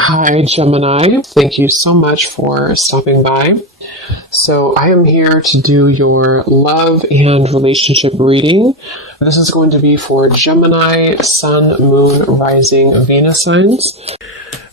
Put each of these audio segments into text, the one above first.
Hi, Gemini. Thank you so much for stopping by. So, I am here to do your love and relationship reading. This is going to be for Gemini, Sun, Moon, Rising, Venus signs.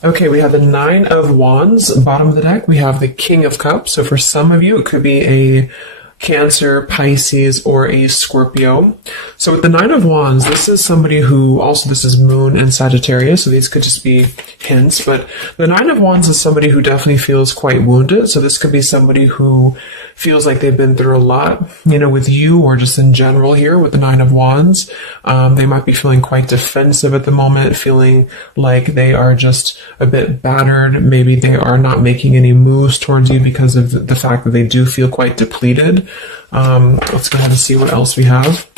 Okay, we have the Nine of Wands. Bottom of the deck, we have the King of Cups. So, for some of you, it could be a Cancer, Pisces, or a Scorpio. So with the Nine of Wands, this is somebody who, also this is Moon and Sagittarius, so these could just be hints, but the Nine of Wands is somebody who definitely feels quite wounded, so this could be somebody who feels like they've been through a lot, with you or just in general here with the Nine of Wands. They might be feeling quite defensive at the moment, feeling like they are just a bit battered. Maybe they are not making any moves towards you because of the fact that they do feel quite depleted. Let's go ahead and see what else we have.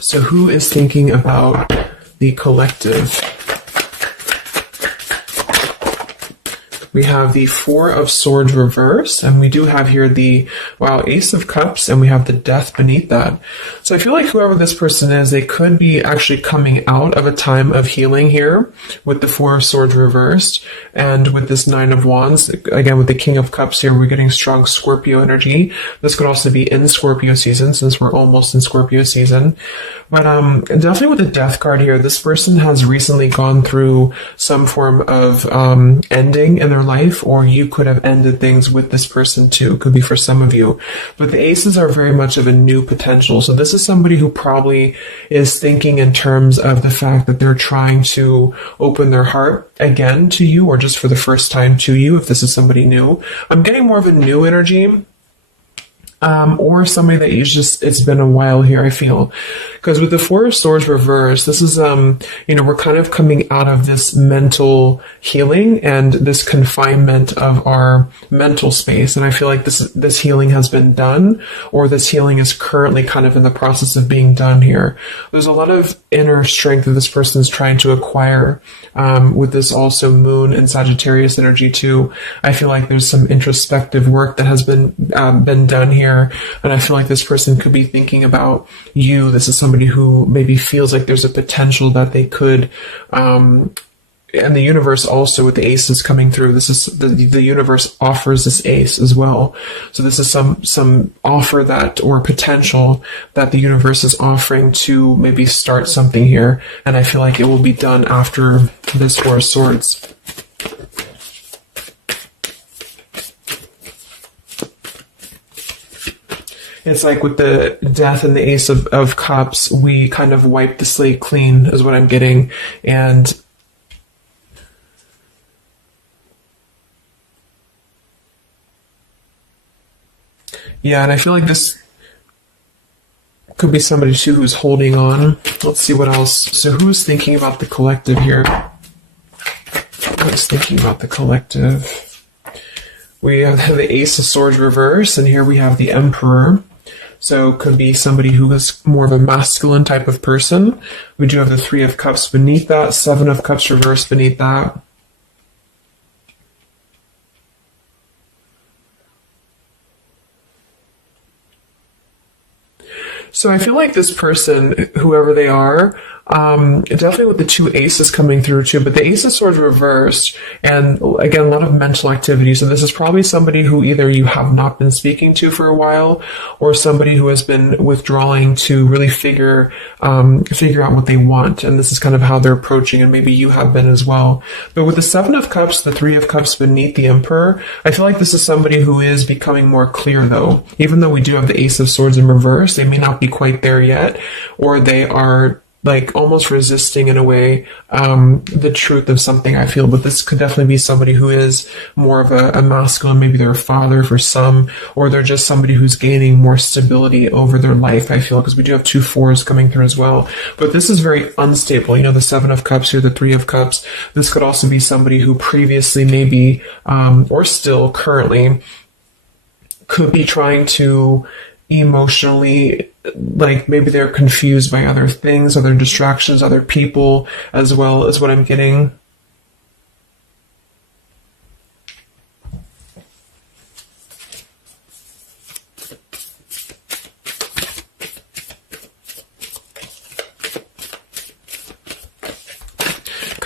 So who is thinking about the collective? We have the Four of Swords reversed, and we do have here the, Ace of Cups, and we have the Death beneath that. So I feel like whoever this person is, they could be actually coming out of a time of healing here with the Four of Swords reversed, and with this Nine of Wands, again with the King of Cups here, we're getting strong Scorpio energy. This could also be in Scorpio season, since we're almost in Scorpio season. But definitely with the Death card here, this person has recently gone through some form of ending in their life, or you could have ended things with this person too. It could be for some of you. But the aces are very much of a new potential. So this is somebody who probably is thinking in terms of the fact that they're trying to open their heart again to you, or just for the first time to you, if this is somebody new. I'm getting more of a new energy. Or somebody that it's been a while here, I feel. Because with the Four of Swords reversed, this is, we're kind of coming out of this mental healing and this confinement of our mental space. And I feel like this healing has been done, or this healing is currently kind of in the process of being done here. There's a lot of inner strength that this person is trying to acquire, with this also Moon and Sagittarius energy too. I feel like there's some introspective work that has been done here. And I feel like this person could be thinking about you. This is somebody who maybe feels like there's a potential that they could, and the universe also with the aces coming through. This is the universe offers this ace as well. So this is some offer that, or potential that the universe is offering to maybe start something here. And I feel like it will be done after this Four of Swords. It's like with the Death and the Ace of Cups, we kind of wipe the slate clean, is what I'm getting. And yeah, and I feel like this could be somebody too who's holding on. Let's see what else. So who's thinking about the collective here? Who's thinking about the collective? We have the Ace of Swords reverse, and here we have the Emperor. So it could be somebody who is more of a masculine type of person. We do have the Three of Cups beneath that, Seven of Cups reversed beneath that. So I feel like this person, whoever they are, definitely with the two aces coming through too, but the Ace of Swords reversed, and again, a lot of mental activity. So this is probably somebody who either you have not been speaking to for a while, or somebody who has been withdrawing to really figure out what they want. And this is kind of how they're approaching, and maybe you have been as well. But with the Seven of Cups, the Three of Cups beneath the Emperor, I feel like this is somebody who is becoming more clear though. Even though we do have the Ace of Swords in reverse, they may not be quite there yet, or they are like almost resisting in a way the truth of something, I feel. But this could definitely be somebody who is more of a masculine. Maybe they're a father for some, or they're just somebody who's gaining more stability over their life, I feel, because we do have two fours coming through as well. But this is very unstable. The Seven of Cups here, the Three of Cups. This could also be somebody who previously maybe, or still currently, could be trying to emotionally, like maybe they're confused by other things, other distractions, other people, as well as what I'm getting.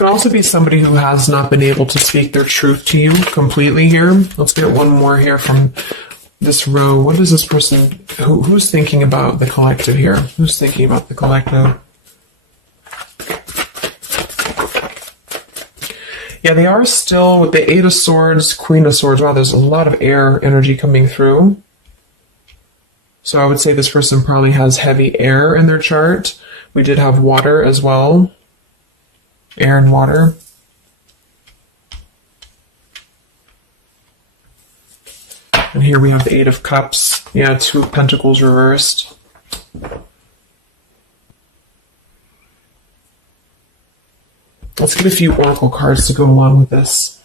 Could also be somebody who has not been able to speak their truth to you completely here. Let's get one more here from this row. What is this person, who's thinking about the collective here? Who's thinking about the collective? Yeah, they are still with the Eight of Swords, Queen of Swords. Wow, there's a lot of air energy coming through. So I would say this person probably has heavy air in their chart. We did have water as well. Air and water. And here we have the Eight of Cups. Yeah, Two of Pentacles reversed. Let's get a few oracle cards to go along with this.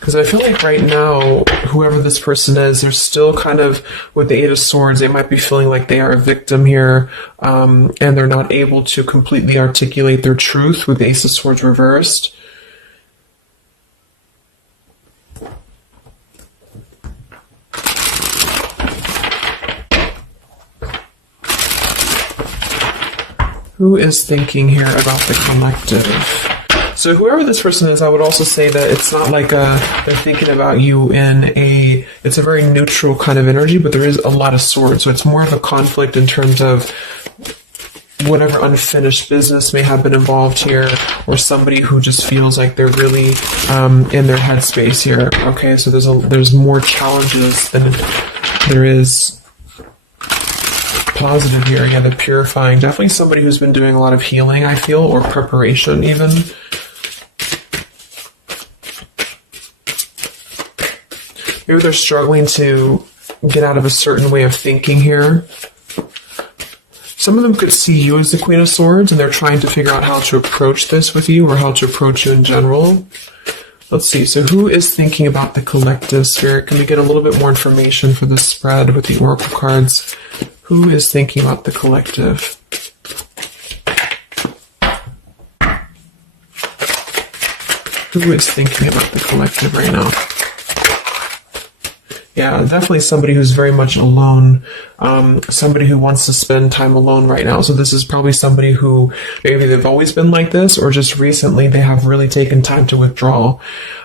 Because I feel like right now, whoever this person is, they're still kind of, with the Eight of Swords, they might be feeling like they are a victim here, and they're not able to completely articulate their truth with the Ace of Swords reversed. Who is thinking here about the collective? So whoever this person is, I would also say that it's not like they're thinking about you it's a very neutral kind of energy, but there is a lot of swords. So it's more of a conflict in terms of whatever unfinished business may have been involved here, or somebody who just feels like they're really in their headspace here. Okay, so there's more challenges than there is positive here. Yeah, the purifying. Definitely somebody who's been doing a lot of healing, I feel, or preparation even. Maybe they're struggling to get out of a certain way of thinking here. Some of them could see you as the Queen of Swords, and they're trying to figure out how to approach this with you, or how to approach you in general. Let's see. So who is thinking about the collective, Spirit? Can we get a little bit more information for this spread with the oracle cards? Who is thinking about the collective? Who is thinking about the collective right now? Yeah, definitely somebody who's very much alone. Somebody who wants to spend time alone right now. So this is probably somebody who maybe they've always been like this, or just recently they have really taken time to withdraw.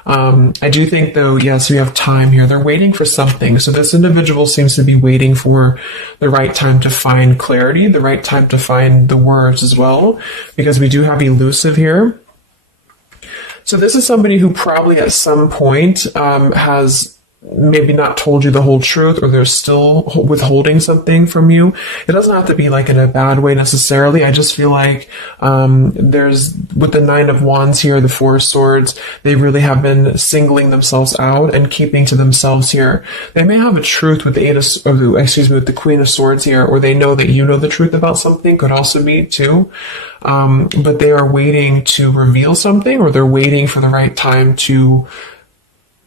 I do think, though, yes, we have time here. They're waiting for something. So this individual seems to be waiting for the right time to find clarity, the right time to find the words as well, because we do have elusive here. So this is somebody who probably at some point has maybe not told you the whole truth, or they're still withholding something from you. It doesn't have to be like in a bad way necessarily. I just feel like there's, with the Nine of Wands here, the Four of Swords, they really have been singling themselves out and keeping to themselves here. They may have a truth with the with the Queen of Swords here, or they know that you know the truth about something, could also be too. But they are waiting to reveal something, or they're waiting for the right time to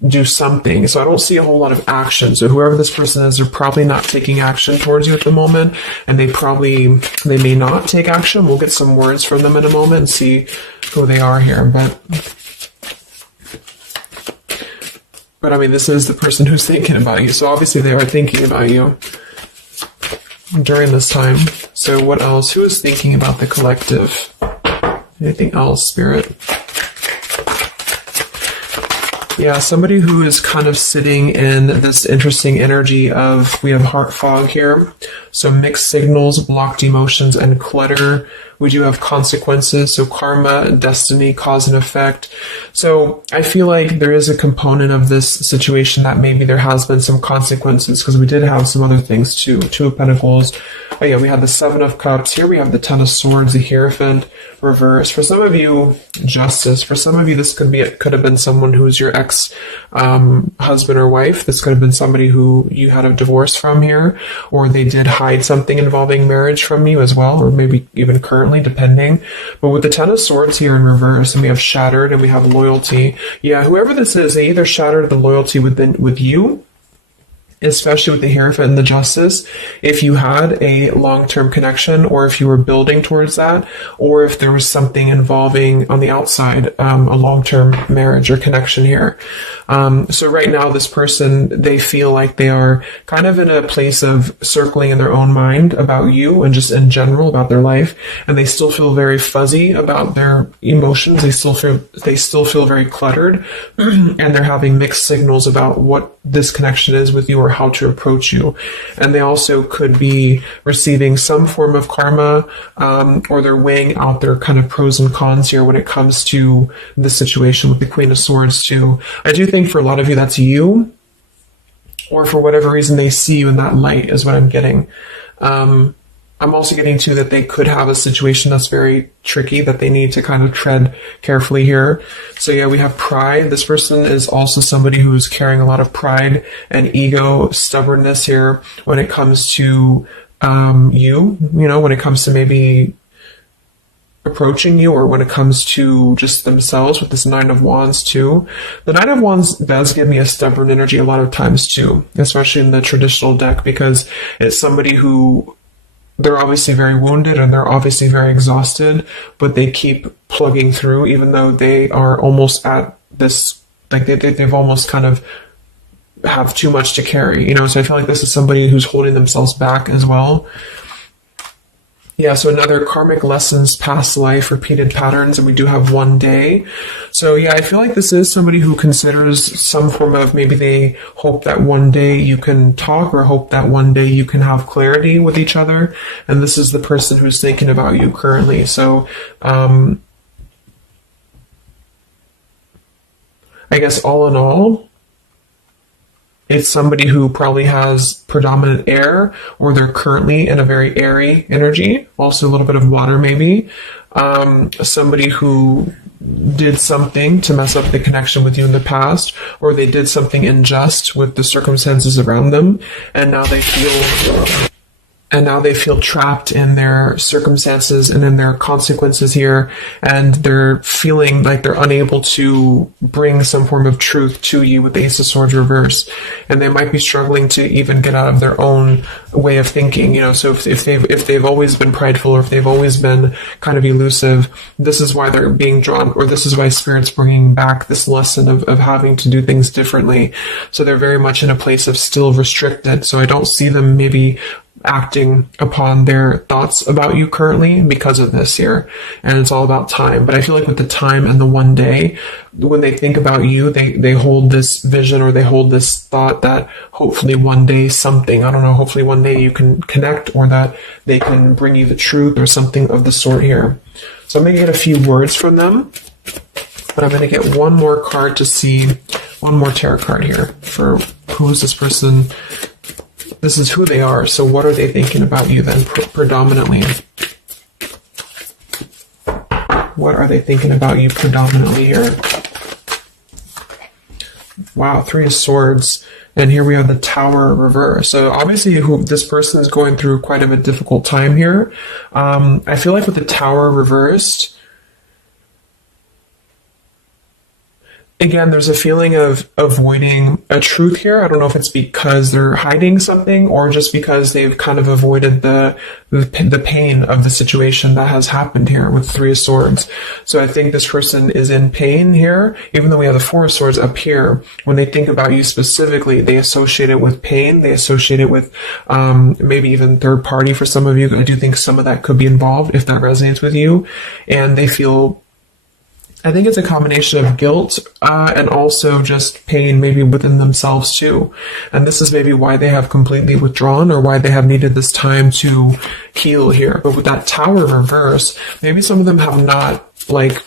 do something. So I don't see a whole lot of action. So whoever this person is, they're probably not taking action towards you at the moment, and they may not take action. We'll get some words from them in a moment and see who they are here. But I mean, this is the person who's thinking about you. So obviously they are thinking about you during this time. So what else? Who is thinking about the collective? Anything else, Spirit? Yeah, somebody who is kind of sitting in this interesting energy of, we have heart fog here. So mixed signals, blocked emotions, and clutter. We do have consequences, so karma, destiny, cause and effect. So I feel like there is a component of this situation that maybe there has been some consequences, because we did have some other things too. Two of Pentacles. Oh yeah, we have the Seven of Cups. Here we have the Ten of Swords, the Hierophant, reverse. For some of you, Justice. For some of you, this could have been someone who's your ex-husband or wife. This could have been somebody who you had a divorce from here, or they did hide something involving marriage from you as well, or maybe even currently, depending. But with the Ten of Swords here in reverse, and we have shattered, and we have loyalty. Yeah, whoever this is, they either shattered the loyalty with you, especially with the Hierophant and the Justice, if you had a long-term connection, or if you were building towards that, or if there was something involving on the outside, a long-term marriage or connection here. So right now, this person, they feel like they are kind of in a place of circling in their own mind about you and just in general about their life, and they still feel very fuzzy about their emotions. They still feel very cluttered, and they're having mixed signals about what this connection is with you or how to approach you. And they also could be receiving some form of karma, or they're weighing out their kind of pros and cons here when it comes to the situation with the Queen of Swords too. I do think for a lot of you that's you, or for whatever reason they see you in that light is what I'm getting. I'm also getting to that they could have a situation that's very tricky that they need to kind of tread carefully here. So yeah, we have pride. This person is also somebody who's carrying a lot of pride and ego, stubbornness here when it comes to when it comes to maybe approaching you, or when it comes to just themselves with this Nine of Wands too. The Nine of Wands does give me a stubborn energy a lot of times too, especially in the traditional deck, because it's somebody who, they're obviously very wounded and they're obviously very exhausted, but they keep plugging through even though they are almost at this, like they've almost kind of have too much to carry, so I feel like this is somebody who's holding themselves back as well. Yeah, so another karmic lessons, past life, repeated patterns, and we do have one day. So yeah, I feel like this is somebody who considers some form of, maybe they hope that one day you can talk, or hope that one day you can have clarity with each other. And this is the person who's thinking about you currently. So I guess all in all, it's somebody who probably has predominant air, or they're currently in a very airy energy, also a little bit of water maybe. Somebody who did something to mess up the connection with you in the past, or they did something unjust with the circumstances around them, and now they feel trapped in their circumstances and in their consequences here, and they're feeling like they're unable to bring some form of truth to you with the Ace of Swords reverse, and they might be struggling to even get out of their own way of thinking. So if they've always been prideful, or if they've always been kind of elusive, this is why they're being drawn, or this is why Spirit's bringing back this lesson of having to do things differently. So they're very much in a place of still restricted. So I don't see them maybe acting upon their thoughts about you currently because of this here, and it's all about time. But I feel like with the time and the one day, when they think about you, they hold this vision, or they hold this thought that hopefully one day hopefully one day you can connect, or that they can bring you the truth or something of the sort here. So I'm going to get a few words from them, but I'm going to get one more card to see, one more tarot card here for who is this person. This is who they are. So what are they thinking about you then, predominantly? What are they thinking about you predominantly here? Wow, Three of Swords. And here we have the Tower reverse. So obviously this person is going through quite of a difficult time here. I feel like with the Tower reversed, again, there's a feeling of avoiding a truth here. I don't know if it's because they're hiding something, or just because they've kind of avoided the pain of the situation that has happened here with Three of Swords. So I think this person is in pain here, even though we have the Four of Swords up here. When they think about you specifically, they associate it with pain. They associate it with maybe even third party for some of you. I do think some of that could be involved if that resonates with you. And they feel, I think it's a combination of guilt and also just pain maybe within themselves too. And this is maybe why they have completely withdrawn, or why they have needed this time to heal here. But with that Tower reverse, maybe some of them have not, like,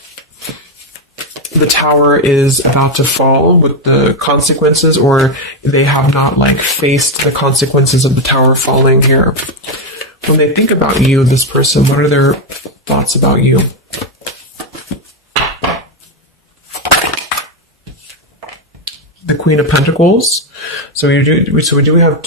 the Tower is about to fall with the consequences, or they have not faced the consequences of the Tower falling here. When they think about you, this person, what are their thoughts about you? The Queen of Pentacles. So we do have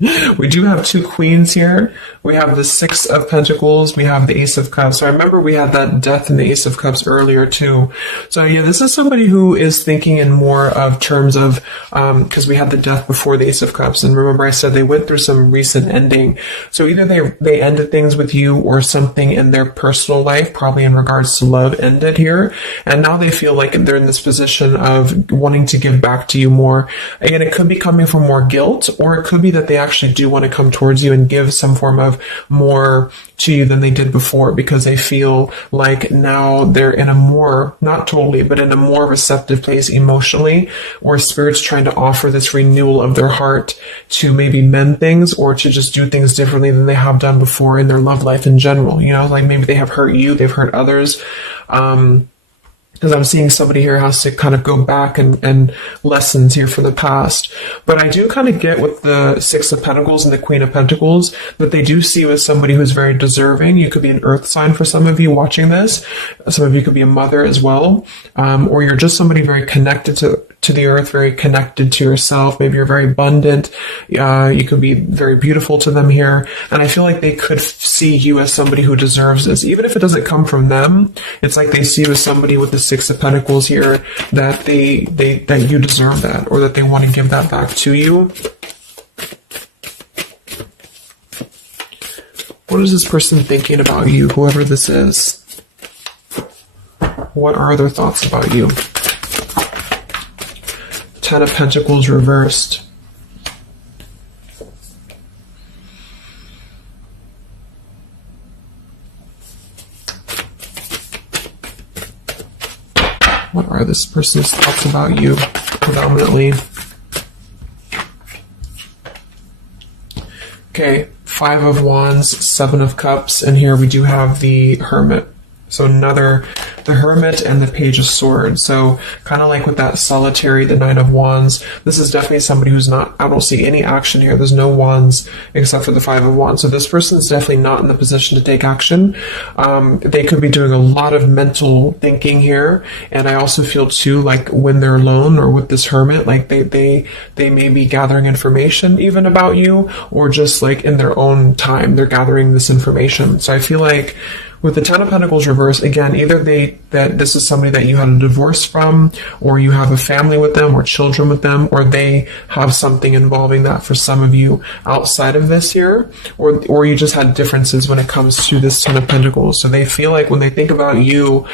We do have two queens here. We have the Six of Pentacles. We have the Ace of Cups. So I remember we had that Death and the Ace of Cups earlier too. So yeah, this is somebody who is thinking in more of terms of, because we had the Death before the Ace of Cups. And remember I said they went through some recent ending. So either they ended things with you or something in their personal life, probably in regards to love, ended here. And now they feel like they're in this position of wanting to give back to you more. Again, it could be coming from more guilt, or it could be that they actually do want to come towards you and give some form of more to you than they did before, because they feel like now they're in a more, not totally, but in a more receptive place emotionally, or spirit's trying to offer this renewal of their heart to maybe mend things or to just do things differently than they have done before in their love life in general. You know, like maybe they have hurt you, they've hurt others. Because I'm seeing somebody here has to kind of go back and lessons here from the past. But I do kind of get with the Six of Pentacles and the Queen of Pentacles that they do see you as somebody who's very deserving. You could be an earth sign for some of you watching this. Some of you could be a mother as well. Or you're just somebody very connected to the earth, very connected to yourself. Maybe you're very abundant. You could be very beautiful to them here. And I feel like they could see you as somebody who deserves this. Even if it doesn't come from them, it's like they see you as somebody with the Six of Pentacles here, that that you deserve that, or that they want to give that back to you. What is this person thinking about you, whoever this is? What are their thoughts about you? Ten of Pentacles reversed. What are this person's thoughts about you, predominantly? Okay, Five of Wands, Seven of Cups, and here we do have the Hermit. So the Hermit and the Page of Swords. So kind of like with that solitary, the Nine of Wands, this is definitely somebody who's not, I don't see any action here. There's no wands except for the Five of Wands. So this person is definitely not in the position to take action. They could be doing a lot of mental thinking here. And I also feel too, like when they're alone or with this Hermit, like they may be gathering information even about you, or just like in their own time, they're gathering this information. So I feel like with the Ten of Pentacles reverse, again, either that this is somebody that you had a divorce from, or you have a family with them, or children with them, or they have something involving that for some of you outside of this year, or you just had differences when it comes to this Ten of Pentacles. So they feel like when they think about you,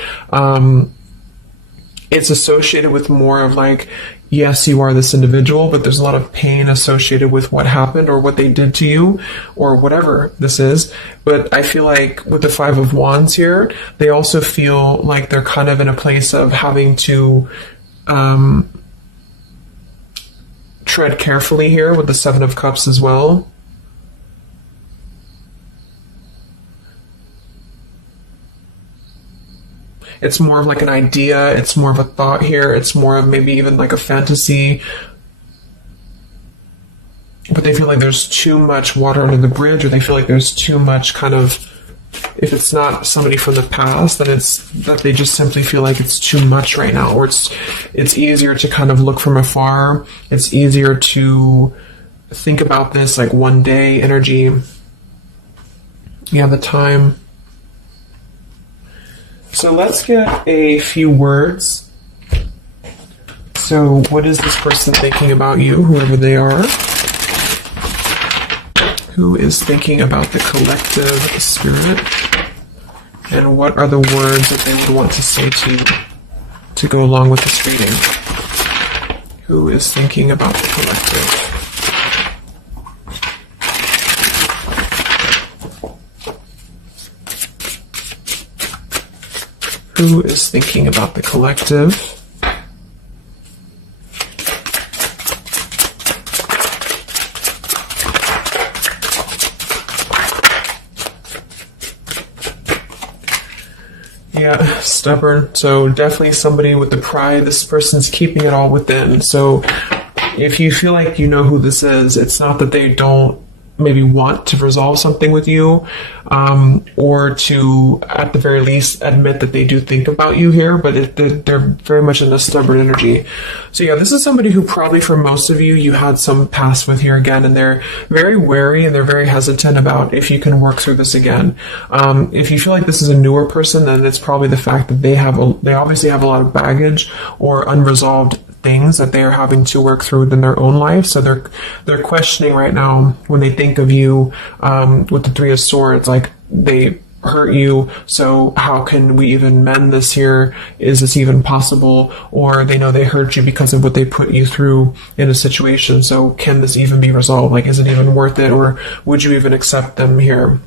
it's associated with more of like, yes, you are this individual, but there's a lot of pain associated with what happened or what they did to you or whatever this is. But I feel like with the Five of Wands here, they also feel like they're kind of in a place of having to tread carefully here with the Seven of Cups as well. It's more of like an idea, it's more of a thought here, it's more of maybe even like a fantasy. But they feel like there's too much water under the bridge, or they feel like there's too much kind of, if it's not somebody from the past, then it's that they just simply feel like it's too much right now, or it's easier to kind of look from afar. It's easier to think about this like one day energy. Yeah, the time. So let's get a few words. So what is this person thinking about you, whoever they are? Who is thinking about the collective spirit? And what are the words that they would want to say to go along with this reading? Who is thinking about the collective? Who is thinking about the collective? Yeah, stubborn. So definitely somebody with the pride. This person's keeping it all within. So if you feel like you know who this is, it's not that they don't maybe want to resolve something with you, or to, at the very least, admit that they do think about you here, but they're very much in a stubborn energy. So yeah, this is somebody who probably for most of you, you had some past with here again, and they're very wary and they're very hesitant about if you can work through this again. If you feel like this is a newer person, then it's probably the fact that they obviously have a lot of baggage or unresolved things that they are having to work through in their own life. So they're questioning right now when they think of you, with the Three of Swords, like they hurt you, so how can we even mend this here? Is this even possible? Or they know they hurt you because of what they put you through in a situation, so can this even be resolved? Like, is it even worth it, or would you even accept them here?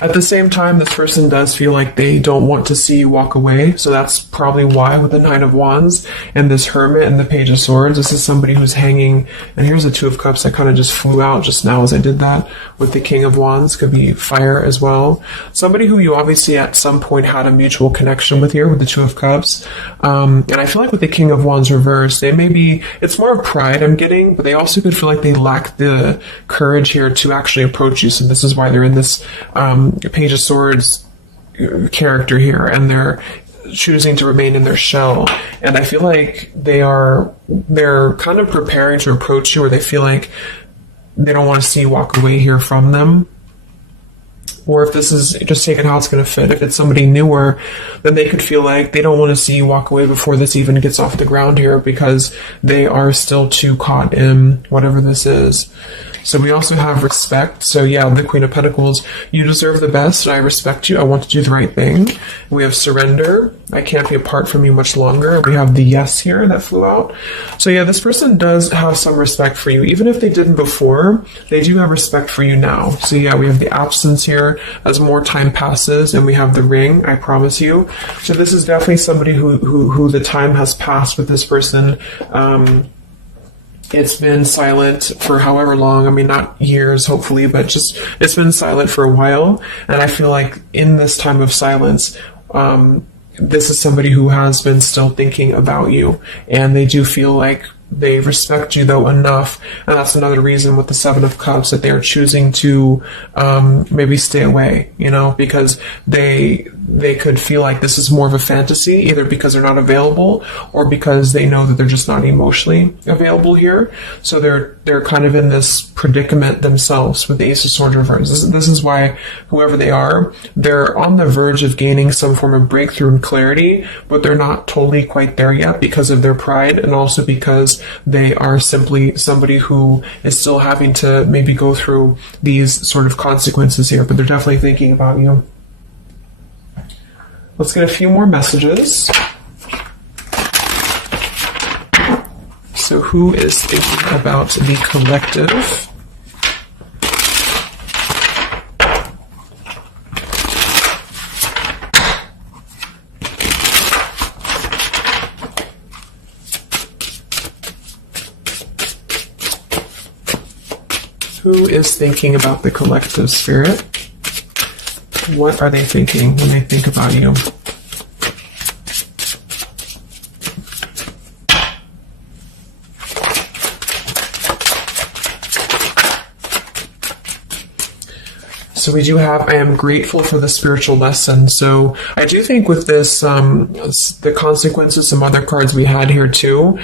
At the same time, this person does feel like they don't want to see you walk away. So that's probably why with the Nine of Wands and this Hermit and the Page of Swords, this is somebody who's hanging. And here's the Two of Cups that kind of just flew out just now as I did that. With the King of Wands, could be fire as well. Somebody who you obviously at some point had a mutual connection with here with the Two of Cups. And I feel like with the King of Wands reversed, they may be, it's more of pride I'm getting, but they also could feel like they lack the courage here to actually approach you. So this is why they're in this Page of Swords character here, and they're choosing to remain in their shell. And I feel like they're kind of preparing to approach you, or they feel like they don't want to see you walk away here from them. Or if this is just taking how it's going to fit, if it's somebody newer, then they could feel like they don't want to see you walk away before this even gets off the ground here, because they are still too caught in whatever this is. So we also have respect. So yeah, the Queen of Pentacles, you deserve the best. I respect you. I want to do the right thing. We have surrender. I can't be apart from you much longer. We have the yes here that flew out. So yeah, this person does have some respect for you. Even if they didn't before, they do have respect for you now. So yeah, we have the absence here as more time passes, and we have the ring, I promise you. So this is definitely somebody who the time has passed with this person. It's been silent for however long. I mean, not years, hopefully, but just it's been silent for a while. And I feel like in this time of silence, this is somebody who has been still thinking about you. And they do feel like they respect you, though, enough. And that's another reason with the Seven of Cups that they are choosing to maybe stay away, because they could feel like this is more of a fantasy, either because they're not available or because they know that they're just not emotionally available here. So they're kind of in this predicament themselves with the Ace of Swords reverse. This is why whoever they are, they're on the verge of gaining some form of breakthrough and clarity, but they're not totally quite there yet because of their pride, and also because they are simply somebody who is still having to maybe go through these sort of consequences here, but they're definitely thinking about you. Let's get a few more messages. So who is thinking about the collective? Who is thinking about the collective, Spirit? What are they thinking when they think about you? So we do have, I am grateful for the spiritual lesson. So I do think with this, the consequences, some other cards we had here too,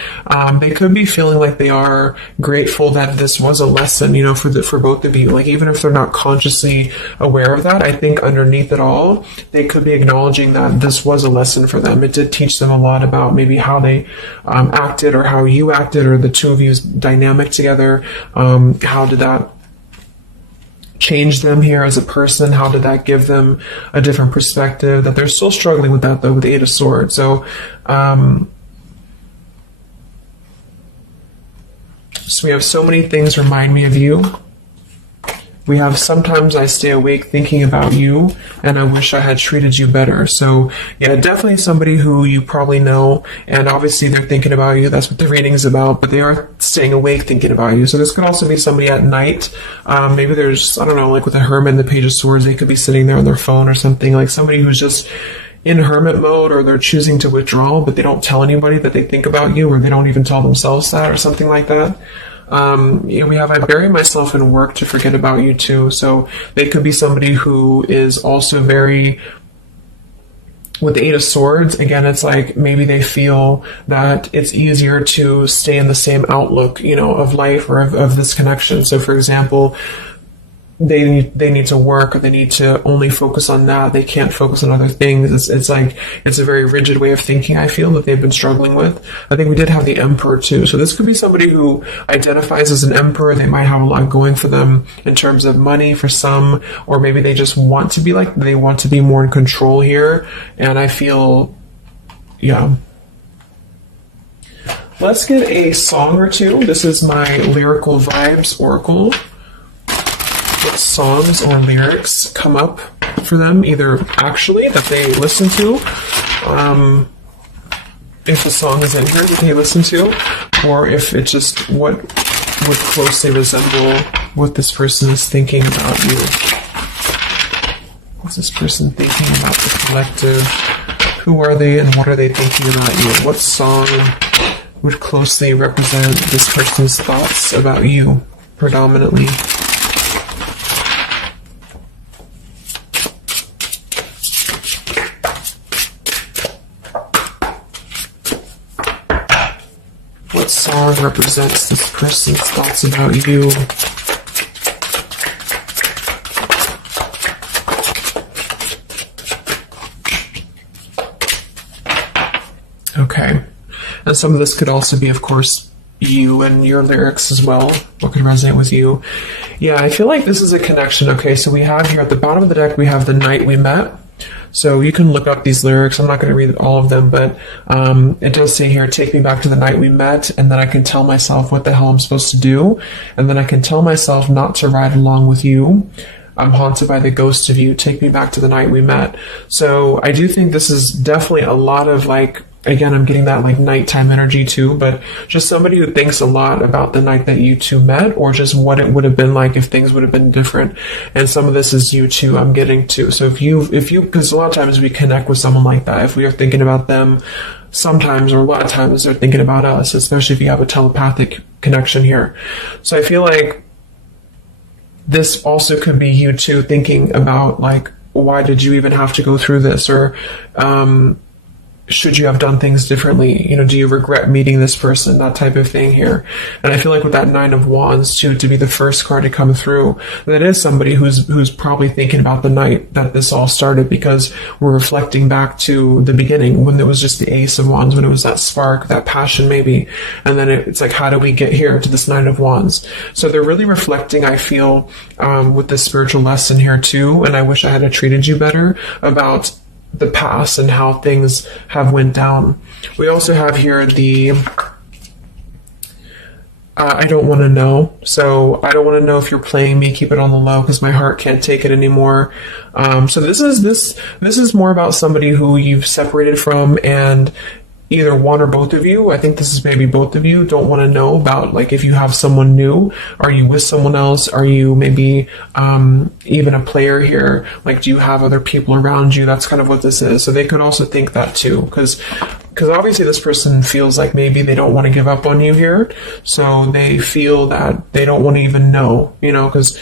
they could be feeling like they are grateful that this was a lesson, for both of you. Like, even if they're not consciously aware of that, I think underneath it all, they could be acknowledging that this was a lesson for them. It did teach them a lot about maybe how they acted, or how you acted, or the two of you's dynamic together. How did that change them here as a person? How did that give them a different perspective? That they're still struggling with that, though, with the Eight of Swords. So, so we have so many things remind me of you. We have sometimes I stay awake thinking about you, and I wish I had treated you better. So yeah, definitely somebody who you probably know, and obviously they're thinking about you. That's what the reading is about, but they are staying awake thinking about you. So this could also be somebody at night. Maybe there's, I don't know, like with the Hermit and the Page of Swords, they could be sitting there on their phone or something, like somebody who's just in hermit mode, or they're choosing to withdraw, but they don't tell anybody that they think about you, or they don't even tell themselves that, or something like that. We have, I bury myself in work to forget about you too. So they could be somebody who is also very, with the Eight of Swords, again, it's like maybe they feel that it's easier to stay in the same outlook, of life or of this connection. So for example, they need to work, or they need to only focus on that. They can't focus on other things. It's a very rigid way of thinking, I feel, that they've been struggling with. I think we did have the Emperor too. So this could be somebody who identifies as an Emperor. They might have a lot going for them in terms of money for some, or maybe they just want to be they want to be more in control here. And I feel, yeah. Let's get a song or two. This is my Lyrical Vibes Oracle. What songs or lyrics come up for them, either actually that they listen to, if the song is in here that they listen to, or if it's just what would closely resemble what this person is thinking about you. What's this person thinking about the collective? Who are they and what are they thinking about you? What song would closely represent this person's thoughts about you predominantly? What song represents this person's thoughts about you? Okay. And some of this could also be, of course, you and your lyrics as well. What could resonate with you? Yeah, I feel like this is a connection. Okay, so we have here at the bottom of the deck, we have The Night We Met. So you can look up these lyrics. I'm not going to read all of them, but it does say here, take me back to the night we met, and then I can tell myself what the hell I'm supposed to do, and then I can tell myself not to ride along with you. I'm haunted by the ghost of you. Take me back to the night we met. So I do think this is definitely a lot of again, I'm getting that nighttime energy too, but just somebody who thinks a lot about the night that you two met, or just what it would have been like if things would have been different. And some of this is you too, I'm getting to. So if you, because a lot of times we connect with someone like that, if we are thinking about them sometimes, or a lot of times they're thinking about us, especially if you have a telepathic connection here. So I feel like this also could be you too thinking about why did you even have to go through this, or should you have done things differently? Do you regret meeting this person? That type of thing here. And I feel like with that Nine of Wands too, to be the first card to come through, that is somebody who's probably thinking about the night that this all started, because we're reflecting back to the beginning when it was just the Ace of Wands, when it was that spark, that passion maybe. And then it's like, how do we get here to this Nine of Wands? So they're really reflecting, I feel, with this spiritual lesson here too. And I wish I had treated you better about the past and how things have went down. We also have here the I don't want to know. So I don't want to know if you're playing me. Keep it on the low because my heart can't take it anymore. So this is more about somebody who you've separated from, and either one or both of you, I think this is maybe both of you, don't want to know about if you have someone new. Are you with someone else? Are you maybe even a player here? Do you have other people around you? That's kind of what this is. So they could also think that too, because obviously this person feels like maybe they don't want to give up on you here. So they feel that they don't want to even know, because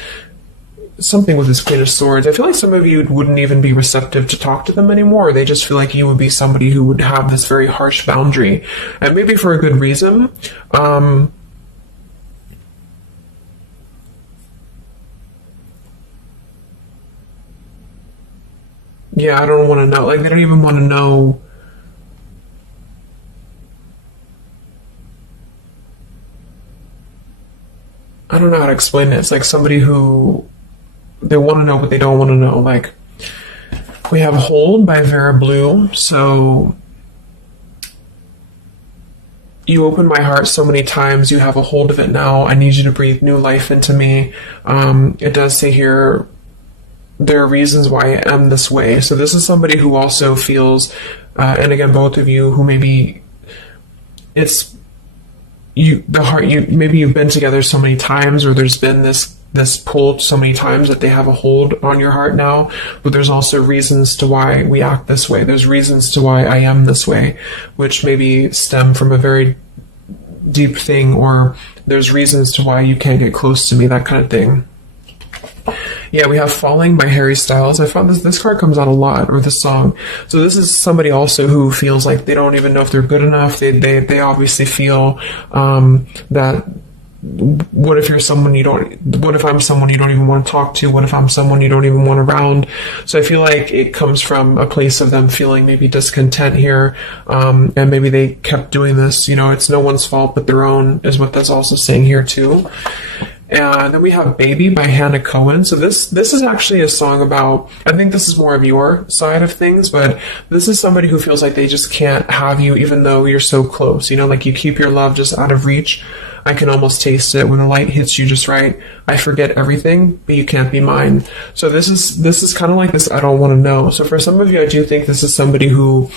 something with this Queen of Swords, I feel like some of you wouldn't even be receptive to talk to them anymore. They just feel like you would be somebody who would have this very harsh boundary, and maybe for a good reason. Yeah, I don't want to know. They don't even want to know. I don't know how to explain it. It's like somebody who they want to know, but they don't want to know. We have Hold by Vera Blue. So you opened my heart so many times. You have a hold of it now. I need you to breathe new life into me. It does say here, there are reasons why I am this way. So this is somebody who also feels, and again, both of you, who maybe it's maybe you've been together so many times, or there's been this pull so many times that they have a hold on your heart now, but there's also reasons to why we act this way. There's reasons to why I am this way, which maybe stem from a very deep thing, or there's reasons to why you can't get close to me, that kind of thing. Yeah, we have Falling by Harry Styles. I found this card comes out a lot, or this song. So this is somebody also who feels like they don't even know if they're good enough. They obviously feel that what if you're someone you don't, what if I'm someone you don't even want to talk to? What if I'm someone you don't even want around? So I feel like it comes from a place of them feeling maybe discontent here, and maybe they kept doing this, it's no one's fault but their own, is what that's also saying here too. And then we have Baby by Hannah Cohen. So this is actually a song about, I think this is more of your side of things, but this is somebody who feels like they just can't have you even though you're so close, like you keep your love just out of reach. I can almost taste it when the light hits you just right. I forget everything, but you can't be mine. So this is kind of like this I don't want to know. So for some of you, I do think this is somebody who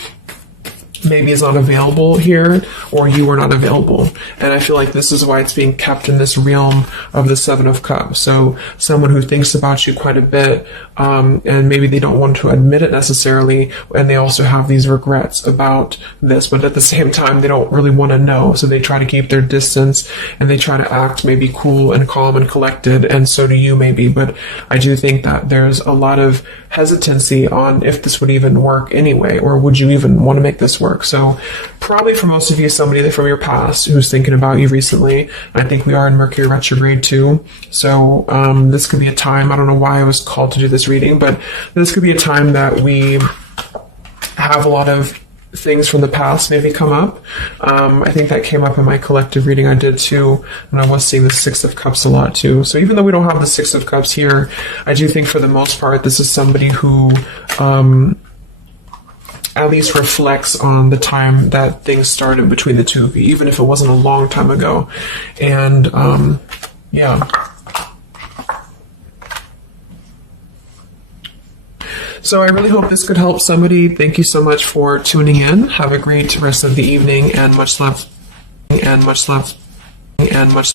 maybe is not available here, or you are not available. And I feel like this is why it's being kept in this realm of the Seven of Cups. So someone who thinks about you quite a bit, and maybe they don't want to admit it necessarily, and they also have these regrets about this, but at the same time, they don't really want to know. So they try to keep their distance, and they try to act maybe cool and calm and collected, and so do you maybe. But I do think that there's a lot of hesitancy on if this would even work anyway, or would you even want to make this work. So probably for most of you, somebody from your past who's thinking about you recently. I think we are in Mercury retrograde too. So this could be a time, I don't know why I was called to do this reading, but this could be a time that we have a lot of things from the past maybe come up. I think that came up in my collective reading I did too, and I was seeing the Six of Cups a lot too. So even though we don't have the Six of Cups here, I do think for the most part this is somebody who at least reflects on the time that things started between the two of you, even if it wasn't a long time ago. And yeah. So I really hope this could help somebody. Thank you so much for tuning in. Have a great rest of the evening, and much love, and much love, and much